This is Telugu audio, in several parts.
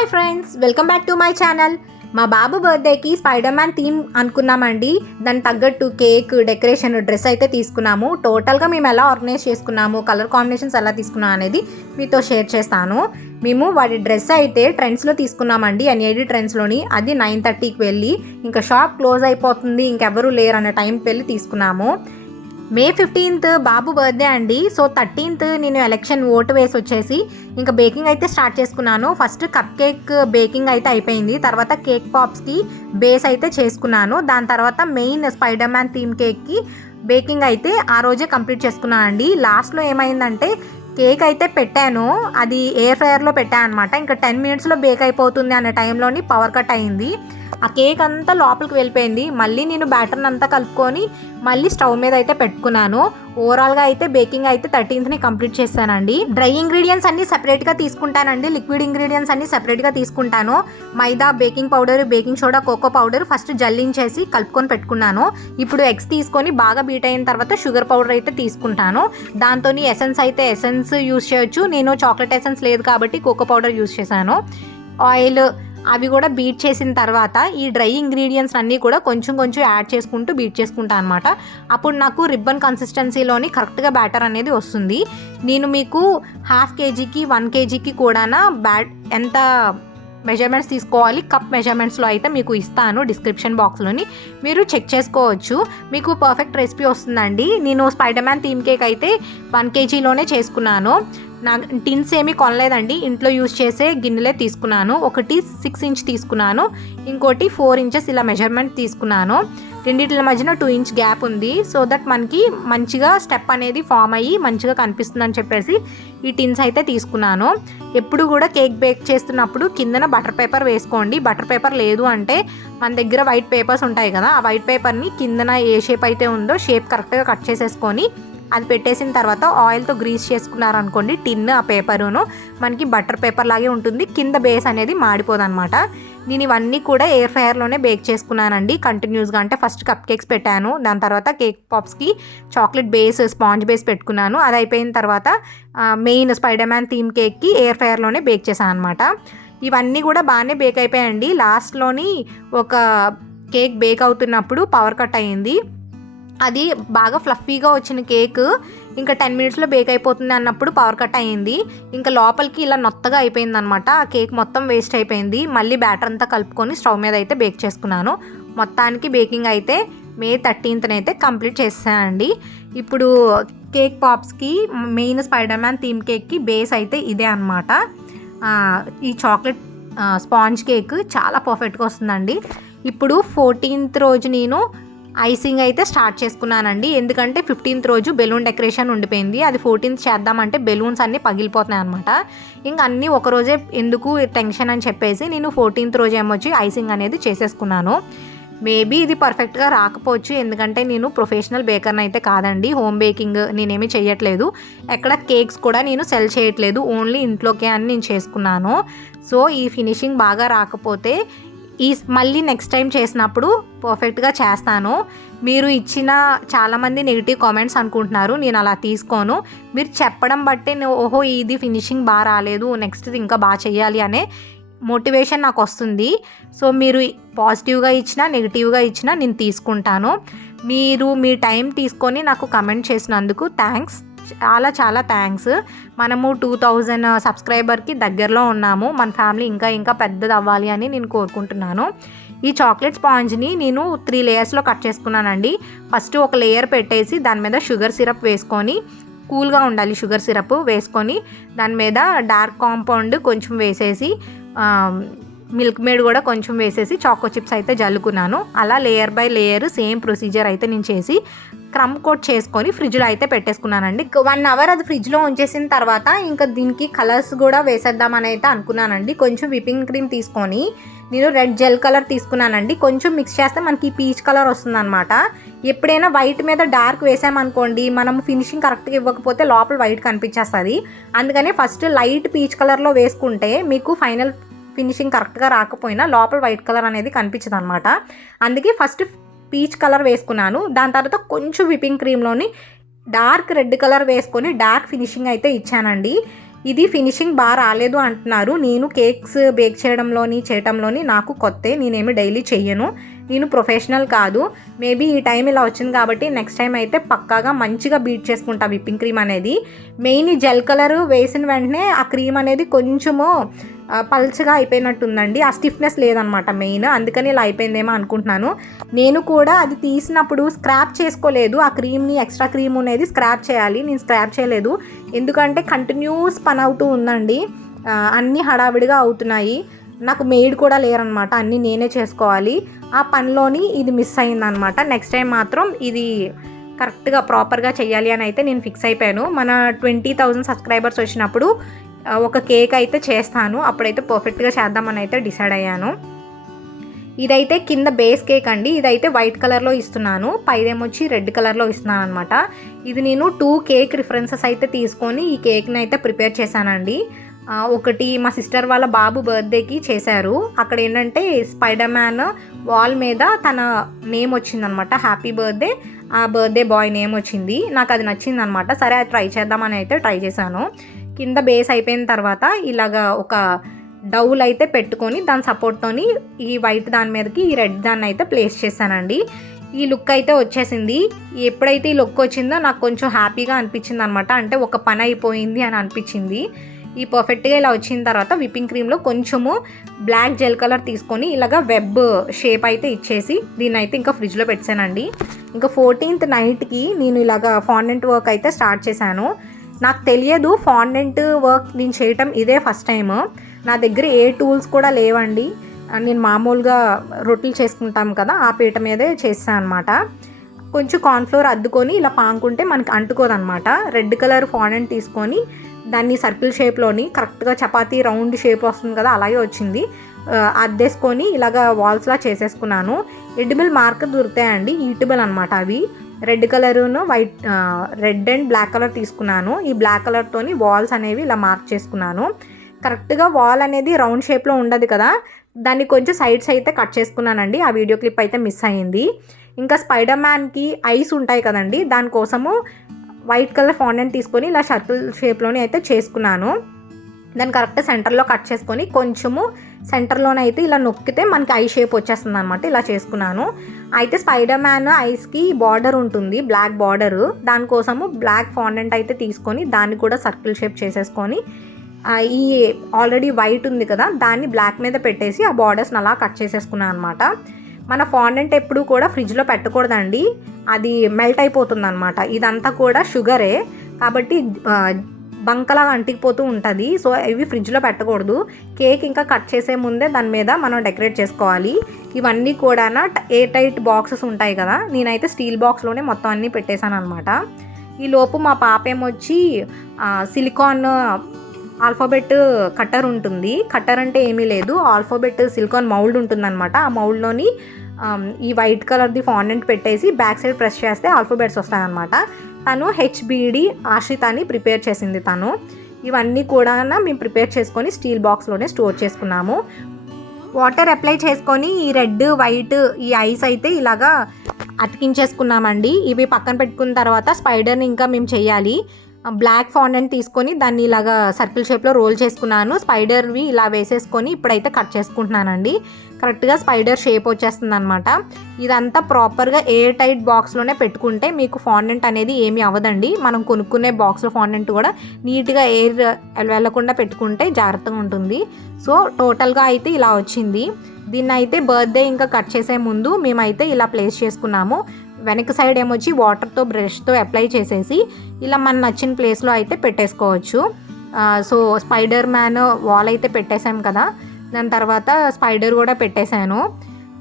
Hi friends, welcome back to my channel. మా బాబు బర్త్డేకి స్పైడర్ మ్యాన్ థీమ్ అనుకున్నామండి. దానికి తగ్గట్టు కేక్, డెకరేషన్, డ్రెస్ అయితే తీసుకున్నాము. టోటల్గా మేము ఎలా ఆర్గనైజ్ చేసుకున్నాము, కలర్ కాంబినేషన్స్ ఎలా తీసుకున్నాం అనేది మీతో షేర్ చేస్తాను. మేము వాడి డ్రెస్ అయితే ట్రెండ్స్లో తీసుకున్నామండి, NID ట్రెండ్స్లోని. అది 9:30కి వెళ్ళి ఇంకా షాప్ క్లోజ్ అయిపోతుంది, ఇంకెవరూ లేరు అన్న టైంకి వెళ్ళి తీసుకున్నాము. May 15th బాబు బర్త్డే అండి. సో 13th నేను ఎలక్షన్ ఓటు వేసి వచ్చేసి ఇంకా బేకింగ్ అయితే స్టార్ట్ చేసుకున్నాను. ఫస్ట్ కప్ కేక్ బేకింగ్ అయితే అయిపోయింది. తర్వాత కేక్ పాప్స్కి బేస్ అయితే చేసుకున్నాను. దాని తర్వాత మెయిన్ స్పైడర్ మ్యాన్ థీమ్ కేక్కి బేకింగ్ అయితే ఆ రోజే కంప్లీట్ చేసుకున్నాను అండి. లాస్ట్లో ఏమైందంటే కేక్ అయితే పెట్టాను, అది ఎయిర్ ఫ్రైయర్లో పెట్టాను అనమాట. ఇంకా 10 minutesలో బేక్ అయిపోతుంది అనే టైంలోని పవర్ కట్ అయింది. ఆ కేక్ అంతా లోపలికి వెళ్ళిపోయింది. మళ్ళీ నేను బ్యాటర్ని అంతా కలుపుకొని మళ్ళీ స్టవ్ మీద అయితే పెట్టుకున్నాను. ఓవరాల్గా అయితే బేకింగ్ అయితే 13th కంప్లీట్ చేశానండి. డ్రై ఇంగ్రీడియంట్స్ అన్ని సెపరేట్గా తీసుకుంటానండి, లిక్విడ్ ఇంగ్రీడియంట్స్ అన్ని సెపరేట్గా తీసుకుంటాను. Maida, baking powder, baking soda, cocoa powder first జల్లించేసి కలుపుకొని పెట్టుకున్నాను. ఇప్పుడు ఎగ్స్ తీసుకొని బాగా బీట్ అయిన తర్వాత షుగర్ పౌడర్ అయితే తీసుకుంటాను. దాంతో ఎసెన్స్ అయితే ఎసెన్స్ యూస్ చేయొచ్చు. నేను చాక్లెట్ ఎసెన్స్ లేదు కాబట్టి కోకో పౌడర్ యూస్ చేశాను. ఆయిల్ అవి కూడా బీట్ చేసిన తర్వాత ఈ డ్రై ఇంగ్రీడియంట్స్ అన్నీ కూడా కొంచెం కొంచెం యాడ్ చేసుకుంటూ బీట్ చేసుకుంటాను అనమాట. అప్పుడు నాకు రిబ్బన్ కన్సిస్టెన్సీలోని కరెక్ట్గా బ్యాటర్ అనేది వస్తుంది. నేను మీకు 1/2 kgకి 1 kgకి కూడా ఎంత మెజర్మెంట్స్ తీసుకోవాలి కప్ మెజర్మెంట్స్లో అయితే మీకు ఇస్తాను డిస్క్రిప్షన్ బాక్స్లోని, మీరు చెక్ చేసుకోవచ్చు. మీకు పర్ఫెక్ట్ రెసిపీ వస్తుందండి. నేను స్పైడర్ మ్యాన్ థీమ్ కేక్ అయితే 1 kgలోనే చేసుకున్నాను. టిన్స్ ఏమీ కొనలేదండి, ఇంట్లో యూజ్ చేసే గిన్నెలే తీసుకున్నాను. ఒకటి 6 inch తీసుకున్నాను, ఇంకోటి 4 inches ఇలా మెజర్మెంట్ తీసుకున్నాను. రెండింటి మధ్యన 2 inch గ్యాప్ ఉంది. సో దట్ మనకి మంచిగా స్టెప్ అనేది ఫామ్ అయ్యి మంచిగా కనిపిస్తుందని చెప్పేసి ఈ టిన్స్ అయితే తీసుకున్నాను. ఎప్పుడు కూడా కేక్ బేక్ చేస్తున్నప్పుడు కిందన బటర్ పేపర్ వేసుకోండి. బటర్ పేపర్ లేదు అంటే మన దగ్గర వైట్ పేపర్స్ ఉంటాయి కదా, ఆ వైట్ పేపర్ని కిందన ఏ షేప్ అయితే ఉందో షేప్ కరెక్ట్గా కట్ చేసేసుకొని అది పెట్టేసిన తర్వాత ఆయిల్తో గ్రీస్ చేసుకున్నారనుకోండి టిన్, ఆ పేపరును మనకి బటర్ పేపర్ లాగే ఉంటుంది. కింద బేస్ అనేది మాడిపోదన్నమాట. నేను ఇవన్నీ కూడా ఎయిర్ ఫ్రైయర్లోనే బేక్ చేసుకున్నానండి కంటిన్యూస్గా. అంటే ఫస్ట్ కప్ కేక్స్ పెట్టాను, దాని తర్వాత కేక్ పాప్స్కి చాక్లెట్ బేస్, స్పాంజ్ బేస్ పెట్టుకున్నాను. అది అయిపోయిన తర్వాత మెయిన్ స్పైడర్ మ్యాన్ థీమ్ కేక్కి ఎయిర్ ఫ్రైయర్లోనే బేక్ చేశాను అనమాట. ఇవన్నీ కూడా బాగానే బేక్ అయిపోయాయండి. లాస్ట్లోని ఒక కేక్ బేక్ అవుతున్నప్పుడు పవర్ కట్ అయ్యింది. అది బాగా ఫ్లఫీగా వచ్చిన కేక్ ఇంకా 10 minutesలో బేక్ అయిపోతుంది అన్నప్పుడు పవర్ కట్ అయ్యింది. ఇంకా లోపలికి ఇలా నొత్తగా అయిపోయింది అనమాట. ఆ కేక్ మొత్తం వేస్ట్ అయిపోయింది. మళ్ళీ బ్యాటర్ అంతా కలుపుకొని స్టవ్ మీద అయితే బేక్ చేసుకున్నాను. మొత్తానికి బేకింగ్ అయితే May 13th అయితే కంప్లీట్ చేసానండి. ఇప్పుడు కేక్ పాప్స్కి మెయిన్ స్పైడర్ మ్యాన్ థీమ్ కేక్కి బేస్ అయితే ఇదే అనమాట. ఈ చాక్లెట్ స్పాంజ్ కేక్ చాలా పర్ఫెక్ట్గా వస్తుందండి. ఇప్పుడు 14th రోజు నేను ఐసింగ్ అయితే స్టార్ట్ చేసుకున్నానండి. ఎందుకంటే 15th రోజు బెలూన్ డెకరేషన్ ఉండిపోయింది. అది 14th చేద్దామంటే బెలూన్స్ అన్నీ పగిలిపోతున్నాయి అనమాట. ఇంకా అన్నీ ఒకరోజే ఎందుకు టెన్షన్ అని చెప్పేసి నేను 14th రోజు ఏమొచ్చి ఐసింగ్ అనేది చేసేసుకున్నాను. మేబీ ఇది పర్ఫెక్ట్గా రాకపోవచ్చు, ఎందుకంటే నేను ప్రొఫెషనల్ బేకర్ని అయితే కాదండి. హోమ్ బేకింగ్ నేనేమీ చేయట్లేదు, ఎక్కడ కేక్స్ కూడా నేను సెల్ చేయట్లేదు, ఓన్లీ ఇంట్లోకే అని నేను చేసుకున్నాను. సో ఈ ఫినిషింగ్ బాగా రాకపోతే మళ్ళీ నెక్స్ట్ టైం చేసినప్పుడు పర్ఫెక్ట్గా చేస్తాను. మీరు ఇచ్చిన చాలామంది నెగిటివ్ కామెంట్స్ అనుకుంటున్నారు, నేను అలా తీసుకోను. మీరు చెప్పడం బట్టే ఓహో ఇది ఫినిషింగ్ బాగా రాలేదు, నెక్స్ట్ ఇంకా బాగా చేయాలి అనే మోటివేషన్ నాకు వస్తుంది. సో మీరు పాజిటివ్గా ఇచ్చినా నెగిటివ్గా ఇచ్చినా నేను తీసుకుంటాను. మీరు మీ టైం తీసుకొని నాకు కమెంట్ చేసినందుకు థ్యాంక్స్, చాలా చాలా థ్యాంక్స్. మనము 2000 సబ్స్క్రైబర్కి దగ్గరలో ఉన్నాము. మన ఫ్యామిలీ ఇంకా ఇంకా పెద్దది అవ్వాలి అని నేను కోరుకుంటున్నాను. ఈ చాక్లెట్ స్పాంజ్ని నేను 3 లేయర్స్లో కట్ చేసుకున్నానండి. ఫస్ట్ ఒక లేయర్ పెట్టేసి దాని మీద షుగర్ సిరప్ వేసుకొని, కూల్గా ఉండాలి షుగర్ సిరప్ వేసుకొని, దాని మీద డార్క్ కాంపౌండ్ కొంచెం వేసేసి, మిల్క్ మేడ్ కూడా కొంచెం వేసేసి చాకో చిప్స్ అయితే జల్లుకున్నాను. అలా layer by layer same procedure అయితే నేను చేసి క్రమ్ కోట్ చేసుకొని ఫ్రిడ్జ్లో అయితే పెట్టేసుకున్నానండి. 1 hour అది ఫ్రిడ్జ్లో ఉంచేసిన తర్వాత ఇంకా దీనికి కలర్స్ కూడా వేసేద్దామని అయితే అనుకున్నానండి. కొంచెం విప్పింగ్ క్రీమ్ తీసుకొని నేను రెడ్ జెల్ కలర్ తీసుకున్నానండి. కొంచెం మిక్స్ చేస్తే మనకి పీచ్ కలర్ వస్తుందన్నమాట. ఎప్పుడైనా వైట్ మీద డార్క్ వేసామనుకోండి, మనం ఫినిషింగ్ కరెక్ట్గా ఇవ్వకపోతే లోపల వైట్ కనిపించేస్తుంది. అందుకని ఫస్ట్ లైట్ పీచ్ కలర్లో వేసుకుంటే మీకు ఫైనల్ ఫినిషింగ్ కరెక్ట్గా రాకపోయినా లోపల వైట్ కలర్ అనేది కనిపించదు అనమాట. అందుకే ఫస్ట్ పీచ్ కలర్ వేసుకున్నాను. దాని తర్వాత కొంచెం విప్పింగ్ క్రీమ్లోని డార్క్ రెడ్ కలర్ వేసుకొని డార్క్ ఫినిషింగ్ అయితే ఇచ్చానండి. ఇది ఫినిషింగ్ బాగా రాలేదు అంటున్నారు. నేను కేక్స్ బేక్ చేయడంలోని నాకు కొత్తే, నేనేమి డైలీ చెయ్యను, నేను ప్రొఫెషనల్ కాదు. మేబీ ఈ టైం ఇలా వచ్చింది కాబట్టి నెక్స్ట్ టైం అయితే పక్కాగా మంచిగా బీట్ చేసుకుంటా విప్పింగ్ క్రీమ్ అనేది. మెయిన్ ఈ జెల్ కలర్ వేసిన వెంటనే ఆ క్రీమ్ అనేది కొంచెము పల్చగా అయిపోయినట్టుందండి, ఆ స్టిఫ్నెస్ లేదనమాట మెయిన్, అందుకని ఇలా అయిపోయిందేమో అనుకుంటున్నాను. నేను కూడా అది తీసినప్పుడు స్క్రాప్ చేసుకోలేదు, ఆ క్రీమ్ని ఎక్స్ట్రా క్రీమ్ అనేది స్క్రాప్ చేయాలి, నేను స్క్రాప్ చేయలేదు. ఎందుకంటే కంటిన్యూస్ పని అవుతూ ఉందండి, అన్నీ హడావిడిగా అవుతున్నాయి. నాకు మెయిడ్ కూడా లేరనమాట, అన్నీ నేనే చేసుకోవాలి. ఆ పనిలోని ఇది మిస్ అయిందనమాట. నెక్స్ట్ టైం మాత్రం ఇది కరెక్ట్గా ప్రాపర్గా చేయాలి అని అయితే నేను ఫిక్స్ అయిపోయాను. మన 20,000 సబ్స్క్రైబర్స్ వచ్చినప్పుడు ఒక కేక్ అయితే చేస్తాను, అప్పుడైతే పర్ఫెక్ట్గా చేద్దామని అయితే డిసైడ్ అయ్యాను. ఇదైతే కింద బేస్ కేక్ అండి, ఇదైతే వైట్ కలర్లో ఇస్తున్నాను, పైదేమొచ్చి రెడ్ కలర్లో ఇస్తున్నాను అనమాట. ఇది నేను 2 కేక్ రిఫరెన్సెస్ అయితే తీసుకొని ఈ కేక్ని అయితే ప్రిపేర్ చేశానండి. ఒకటి మా సిస్టర్ వాళ్ళ బాబు బర్త్డేకి చేశారు. అక్కడ ఏంటంటే స్పైడర్ మ్యాన్ వాల్ మీద తన నేమ్ వచ్చిందనమాట, హ్యాపీ బర్త్డే, ఆ బర్త్డే బాయ్ నేమ్ వచ్చింది. నాకు అది నచ్చింది అనమాట. సరే అది ట్రై చేద్దామని అయితే ట్రై చేశాను. కింద బేస్ అయిపోయిన తర్వాత ఇలాగా ఒక డౌల్ అయితే పెట్టుకొని దాని సపోర్ట్తోని ఈ వైట్ దాని మీదకి ఈ రెడ్ దాన్ని అయితే ప్లేస్ చేశానండి. ఈ లుక్ అయితే వచ్చేసింది. ఎప్పుడైతే ఈ లుక్ వచ్చిందో నాకు కొంచెం హ్యాపీగా అనిపించింది అనమాట, అంటే ఒక పని అయిపోయింది అని అనిపించింది. ఈ పర్ఫెక్ట్గా ఇలా వచ్చిన తర్వాత విప్పింగ్ క్రీమ్లో కొంచెము బ్లాక్ జెల్ కలర్ తీసుకొని ఇలాగ వెబ్ షేప్ అయితే ఇచ్చేసి దీన్ని అయితే ఇంకా ఫ్రిడ్జ్లో పెట్టానండి. ఇంకా 14th నైట్కి నేను ఇలాగ ఫాండెంట్ వర్క్ అయితే స్టార్ట్ చేశాను. నాకు తెలియదు ఫాండెంట్ వర్క్ నేను చేయటం ఇదే ఫస్ట్ టైము. నా దగ్గర ఏ టూల్స్ కూడా లేవండి, నేను మామూలుగా రొట్టెలు చేసుకుంటాం కదా ఆ పీట మీదే చేస్తాను అనమాట. కొంచెం కార్న్ఫ్లోర్ అద్దుకొని ఇలా పాంకుంటే మనకి అంటుకోదనమాట. రెడ్ కలర్ ఫాండెంట్ తీసుకొని దాన్ని సర్కిల్ షేప్లోని కరెక్ట్గా చపాతీ రౌండ్ షేప్ వస్తుంది కదా అలాగే వచ్చింది, అద్దేసుకొని ఇలాగ వాల్స్లా చేసేసుకున్నాను. ఎడిబుల్ మార్కర్ దొరుకుతాయండి, ఈటబుల్ అనమాట అవి. రెడ్ కలరును white, red and black colour తీసుకున్నాను. ఈ బ్లాక్ కలర్తోని వాల్స్ అనేవి ఇలా మార్క్ చేసుకున్నాను. కరెక్ట్గా వాల్ అనేది రౌండ్ షేప్లో ఉండదు కదా, దాన్ని కొంచెం సైడ్స్ అయితే కట్ చేసుకున్నానండి. ఆ వీడియో క్లిప్ అయితే మిస్ అయ్యింది. ఇంకా స్పైడర్ మ్యాన్కి ఐస్ ఉంటాయి కదండి, దానికోసము వైట్ కలర్ ఫాండెంట్ తీసుకొని ఇలా సర్కిల్ షేప్లోనే అయితే చేసుకున్నాను. దాన్ని కరెక్ట్ సెంటర్లో కట్ చేసుకొని కొంచెము సెంటర్లోనే అయితే ఇలా నొక్కితే మనకి ఐ షేప్ వచ్చేస్తుంది అనమాట. ఇలా చేసుకున్నాను. అయితే స్పైడర్ మ్యాన్ ఐస్కి బార్డర్ ఉంటుంది, బ్లాక్ బార్డరు, దానికోసము బ్లాక్ ఫాండెంట్ అయితే తీసుకొని దాన్ని కూడా సర్కిల్ షేప్ చేసేసుకొని ఈ ఆల్రెడీ వైట్ ఉంది కదా దాన్ని బ్లాక్ మీద పెట్టేసి ఆ బార్డర్స్ని అలా కట్ చేసేసుకున్నాను అనమాట. మన ఫాండెంట్ ఎప్పుడు కూడా ఫ్రిడ్జ్లో పెట్టకూడదండి, అది మెల్ట్ అయిపోతుంది అనమాట. ఇదంతా కూడా షుగరే కాబట్టి బంకలా అంటికిపోతూ ఉంటుంది. సో ఇవి ఫ్రిడ్జ్లో పెట్టకూడదు. కేక్ ఇంకా కట్ చేసే ముందే దాని మీద మనం డెకరేట్ చేసుకోవాలి. ఇవన్నీ కూడా ఎయిర్ టైట్ బాక్సెస్ ఉంటాయి కదా, నేనైతే స్టీల్ బాక్స్లోనే మొత్తం అన్నీ పెట్టేశాను అనమాట. ఈ లోపు మా పాప ఏమొచ్చి సిలికాన్ ఆల్ఫాబెట్ కట్టర్ ఉంటుంది. కట్టర్ అంటే ఏమీ లేదు, ఆల్ఫాబెట్ సిలికాన్ మౌల్డ్ ఉంటుందన్నమాట. ఆ మౌల్డ్లోని ఈ వైట్ కలర్ది ఫాండెంట్ పెట్టేసి బ్యాక్ సైడ్ ప్రెస్ చేస్తే ఆల్ఫాబెట్స్ వస్తాయన్నమాట. తను హెచ్బిడి ఆశ్రిత అని ప్రిపేర్ చేసింది తను. ఇవన్నీ కూడా మేము ప్రిపేర్ చేసుకొని స్టీల్ బాక్స్లోనే స్టోర్ చేసుకున్నాము. వాటర్ అప్లై చేసుకొని ఈ రెడ్ వైట్ ఈ ఐస్ అయితే ఇలాగా అతికించేసుకున్నామండి. ఇవి పక్కన పెట్టుకున్న తర్వాత స్పైడర్ని ఇంకా మేము చేయాలి. బ్లాక్ ఫాండెంట్ తీసుకొని దాన్ని ఇలాగా సర్కిల్ షేప్లో రోల్ చేసుకున్నాను. స్పైడర్వి ఇలా వేసేసుకొని ఇప్పుడైతే కట్ చేసుకుంటున్నానండి. కరెక్ట్గా స్పైడర్ షేప్ వచ్చేస్తుంది అనమాట. ఇదంతా ప్రాపర్గా ఎయిర్ టైట్ బాక్స్లోనే పెట్టుకుంటే మీకు ఫాండెంట్ అనేది ఏమీ అవ్వదండి. మనం కొనుక్కునే బాక్స్లో ఫాండెంట్ కూడా నీట్గా ఎయిర్ వెళ్ళకుండా పెట్టుకుంటే జాగ్రత్తగా ఉంటుంది. సో టోటల్గా అయితే ఇలా వచ్చింది. దీన్ని అయితే బర్త్డే ఇంకా కట్ చేసే ముందు మేమైతే ఇలా ప్లేస్ చేసుకున్నాము. వెనక సైడ్ ఏమొచ్చి వాటర్తో బ్రష్తో అప్లై చేసేసి ఇలా మన నచ్చిన ప్లేస్లో అయితే పెట్టేసుకోవచ్చు. సో స్పైడర్ మ్యాన్ వాల్ అయితే పెట్టేశాం కదా, దాని తర్వాత స్పైడర్ కూడా పెట్టేశాను.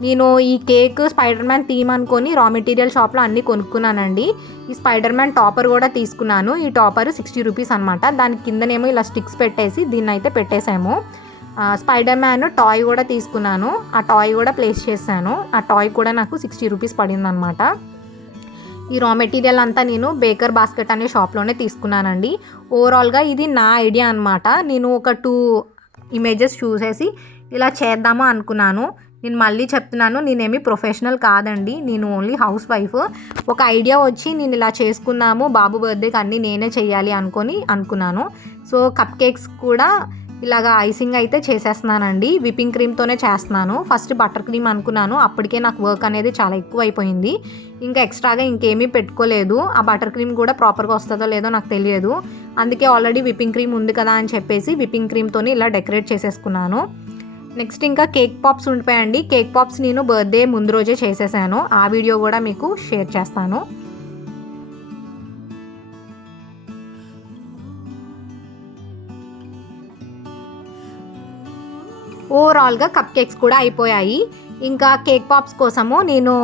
నేను ఈ కేక్ స్పైడర్ మ్యాన్ థీమ్ అనుకొని రా మెటీరియల్ షాప్లో అన్నీ కొనుక్కున్నానండి. ఈ స్పైడర్ మ్యాన్ టాపర్ కూడా తీసుకున్నాను. ఈ టాపర్ 60 రూపీస్ అనమాట. దాని కిందనేమో ఇలా స్టిక్స్ పెట్టేసి దీన్ని అయితే పెట్టేశాము. స్పైడర్ మ్యాన్ టాయ్ కూడా తీసుకున్నాను, ఆ టాయ్ కూడా ప్లేస్ చేశాను. ఆ టాయ్ కూడా నాకు 60 రూపీస్ పడిందనమాట. ఈ రా మెటీరియల్ అంతా నేను బేకర్ బాస్కెట్ అనే షాప్లోనే తీసుకున్నానండి. ఓవరాల్గా ఇది నా ఐడియా అనమాట. నేను ఒక 2 ఇమేజెస్ చూసేసి ఇలా చేద్దాము అనుకున్నాను. నేను మళ్ళీ చెప్తున్నాను, నేనేమి ప్రొఫెషనల్ కాదండి, నేను ఓన్లీ హౌస్ వైఫ్. ఒక ఐడియా వచ్చి నేను ఇలా చేసుకున్నాము, బాబు బర్త్డేకి అన్నీ నేనే చేయాలి అనుకున్నాను. సో కప్ కేక్స్ కూడా ఇలాగా ఐసింగ్ అయితే చేసేస్తున్నానండి. విప్పింగ్ క్రీమ్తోనే చేస్తున్నాను. ఫస్ట్ బటర్ క్రీమ్ అనుకున్నాను, అప్పటికే నాకు వర్క్ అనేది చాలా ఎక్కువ అయిపోయింది. ఇంకా ఎక్స్ట్రాగా ఇంకేమీ పెట్టుకోలేదు. ఆ బటర్ క్రీమ్ కూడా ప్రాపర్గా వస్తుందో లేదో నాకు తెలియదు. అందుకే ఆల్రెడీ విప్పింగ్ క్రీమ్ ఉంది కదా అని చెప్పేసి విప్పింగ్ క్రీమ్తోని ఇలా డెకరేట్ చేసేసుకున్నాను. నెక్స్ట్ ఇంకా కేక్ పాప్స్ ఉండిపోయండి. కేక్ పాప్స్ నేను బర్త్డే ముందు రోజే చేసేసాను. ఆ వీడియో కూడా మీకు షేర్ చేస్తాను. ఓవరాల్గా కప్ కేక్స్ కూడా అయిపోయాయి. ఇంకా కేక్ పాప్స్ కోసము నేను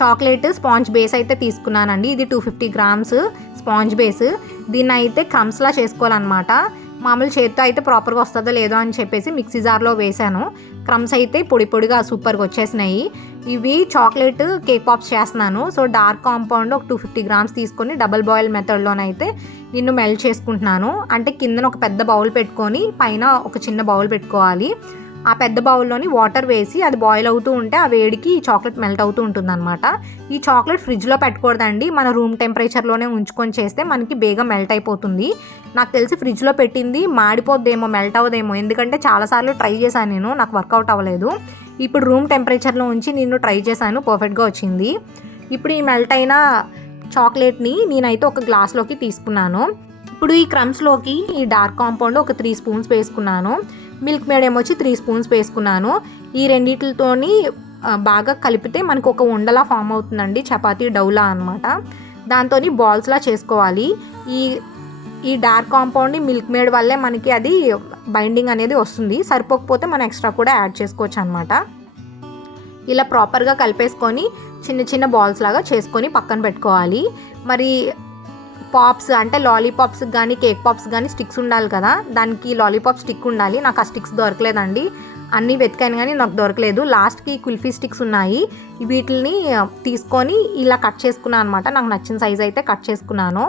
చాక్లెట్ స్పాంజ్ బేస్ అయితే తీసుకున్నానండి. ఇది 250 గ్రామ్స్ స్పాంజ్ బేస్. దీన్ని అయితే క్రమ్స్లా చేసుకోవాలన్నమాట. మామూలు చేత్తో అయితే ప్రాపర్గా వస్తుందో లేదో అని చెప్పేసి మిక్సీ జార్లో వేసాను. క్రమ్స్ అయితే పొడి పొడిగా సూపర్గా వచ్చేసినాయి. ఇవి చాక్లెట్ కేక్ పాప్స్ చేస్తున్నాను. సో డార్క్ కాంపౌండ్ ఒక 250 గ్రామ్స్ తీసుకొని డబుల్ బాయిల్ మెథడ్లోనైతే నిన్ను మెల్ట్ చేసుకుంటున్నాను. అంటే కిందన ఒక పెద్ద బౌల్ పెట్టుకొని పైన ఒక చిన్న బౌల్ పెట్టుకోవాలి. ఆ పెద్ద బౌల్లోని వాటర్ వేసి అది బాయిల్ అవుతూ ఉంటే ఆ వేడికి ఈ చాక్లెట్ మెల్ట్ అవుతూ ఉంటుందన్నమాట. ఈ చాక్లెట్ ఫ్రిడ్జ్లో పెట్టకూడదండి, మన రూమ్ టెంపరేచర్లోనే ఉంచుకొని చేస్తే మనకి బేగా మెల్ట్ అయిపోతుంది. నాకు తెలిసి ఫ్రిడ్జ్లో పెట్టింది మాడిపోద్దేమో, మెల్ట్ అవ్వదేమో, ఎందుకంటే చాలాసార్లు ట్రై చేశాను నేను, నాకు వర్కౌట్ అవ్వలేదు. ఇప్పుడు రూమ్ టెంపరేచర్లో ఉంచి నేను ట్రై చేశాను, పర్ఫెక్ట్గా వచ్చింది. ఇప్పుడు ఈ మెల్ట్ అయిన చాక్లెట్ని నేనైతే ఒక గ్లాస్లోకి తీసుకున్నాను. ఇప్పుడు ఈ క్రమ్స్లోకి ఈ డార్క్ కాంపౌండ్ ఒక 3 స్పూన్స్ వేసుకున్నాను. మిల్క్ మేడ్ ఏమొచ్చి 3 స్పూన్స్ వేసుకున్నాను. ఈ రెండిటితోని బాగా కలిపితే మనకు ఒక ఉండలా ఫామ్ అవుతుందండి, చపాతీ డౌలా అనమాట. దాంతో బాల్స్లా చేసుకోవాలి. ఈ డార్క్ కాంపౌండ్ మిల్క్ మేడ్ వల్లే మనకి అది బైండింగ్ అనేది వస్తుంది. సరిపోకపోతే మనం ఎక్స్ట్రా కూడా యాడ్ చేసుకోవచ్చు అనమాట. ఇలా ప్రాపర్గా కలిపేసుకొని చిన్న చిన్న బాల్స్ లాగా చేసుకొని పక్కన పెట్టుకోవాలి. మరి పాప్స్ అంటే లాలీపాప్స్ కానీ కేక్ పాప్స్ కానీ స్టిక్స్ ఉండాలి కదా, దానికి లాలీపాప్ స్టిక్ ఉండాలి. నాకు ఆ స్టిక్స్ దొరకలేదండి, అన్నీ వెతికాను కానీ నాకు దొరకలేదు. లాస్ట్కి కుల్ఫీ స్టిక్స్ ఉన్నాయి. వీటిని తీసుకొని ఇలా కట్ చేసుకున్నాను అనమాట. నాకు నచ్చిన సైజ్ అయితే కట్ చేసుకున్నాను.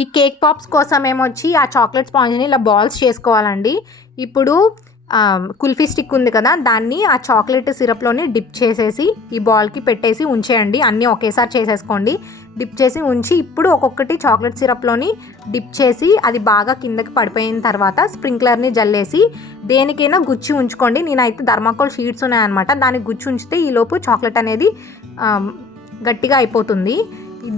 ఈ కేక్ పాప్స్ కోసం ఏమొచ్చి ఆ చాక్లెట్ స్పాంజ్ని ఇలా బాల్స్ చేసుకోవాలండి. ఇప్పుడు కుల్ఫీ స్టిక్ ఉంది కదా, దాన్ని ఆ చాక్లెట్ సిరప్లోని డిప్ చేసేసి ఈ బాల్కి పెట్టేసి ఉంచేయండి. అన్నీ ఒకేసారి చేసేసుకోండి. డిప్ చేసి ఉంచి ఇప్పుడు ఒక్కొక్కటి చాక్లెట్ సిరప్లోని డిప్ చేసి అది బాగా కిందకి పడిపోయిన తర్వాత స్ప్రింక్లర్ని జల్లేసి దేనికైనా గుచ్చి ఉంచుకోండి. నేనైతే థర్మాకోల్ షీట్స్ ఉన్నాయన్నమాట, దానికి గుచ్చి ఉంచితే ఈలోపు చాక్లెట్ అనేది గట్టిగా అయిపోతుంది.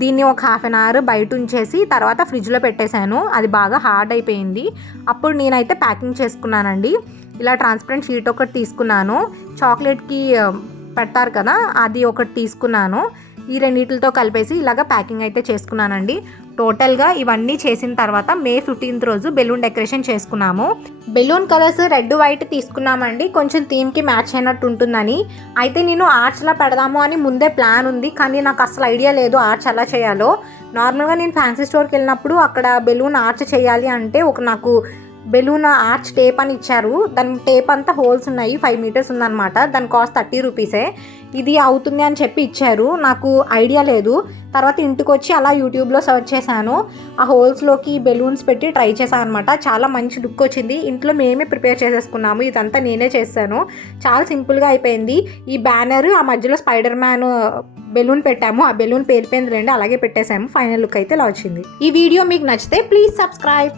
దీన్ని ఒక 1/2 అవర్ బయట ఉంచేసి తర్వాత ఫ్రిడ్జ్లో పెట్టేశాను. అది బాగా హార్డ్ అయిపోయింది. అప్పుడు నేనైతే ప్యాకింగ్ చేసుకున్నానండి. ఇలా ట్రాన్స్పరెంట్ షీట్ ఒకటి తీసుకున్నాను. చాక్లెట్కి పెడతారు కదా, అది ఒకటి తీసుకున్నాను. ఈ రెండింటితో కలిపేసి ఇలాగ ప్యాకింగ్ అయితే చేసుకున్నానండి. టోటల్గా ఇవన్నీ చేసిన తర్వాత May 15th రోజు బెలూన్ డెకరేషన్ చేసుకున్నాము. బెలూన్ కలర్స్ రెడ్ వైట్ తీసుకున్నామండి, కొంచెం థీమ్కి మ్యాచ్ అయినట్టు ఉంటుందని. అయితే నేను ఆర్చ్లా పెడదాము అని ముందే ప్లాన్ ఉంది, కానీ నాకు అసలు ఐడియా లేదు ఆర్చ్ ఎలా చేయాలో. నార్మల్గా నేను ఫ్యాన్సీ స్టోర్కి వెళ్ళినప్పుడు అక్కడ బెలూన్ ఆర్చ్ చేయాలి అంటే నాకు బెలూన్ ఆర్చ్ టేప్ అని ఇచ్చారు. దాని టేప్ అంతా హోల్స్ ఉన్నాయి, 5 మీటర్స్ ఉందన్నమాట. దాని కాస్ట్ 30 రూపీసే. ఇది అవుతుంది అని చెప్పి ఇచ్చారు, నాకు ఐడియా లేదు. తర్వాత ఇంటికి వచ్చి అలా యూట్యూబ్లో సెర్చ్ చేశాను. ఆ హోల్స్లోకి బెలూన్స్ పెట్టి ట్రై చేశాను అనమాట. చాలా మంచి లుక్ వచ్చింది. ఇంట్లో మేమే ప్రిపేర్ చేసేసుకున్నాము, ఇదంతా నేనే చేశాను. చాలా సింపుల్గా అయిపోయింది. ఈ బ్యానర్ ఆ మధ్యలో స్పైడర్ మ్యాన్ బెలూన్ పెట్టాము, ఆ బెలూన్ పేలిపోయింది రండి, అలాగే పెట్టేశాము. ఫైనల్ లుక్ అయితే ఇలా వచ్చింది. ఈ వీడియో మీకు నచ్చితే ప్లీజ్ సబ్స్క్రైబ్.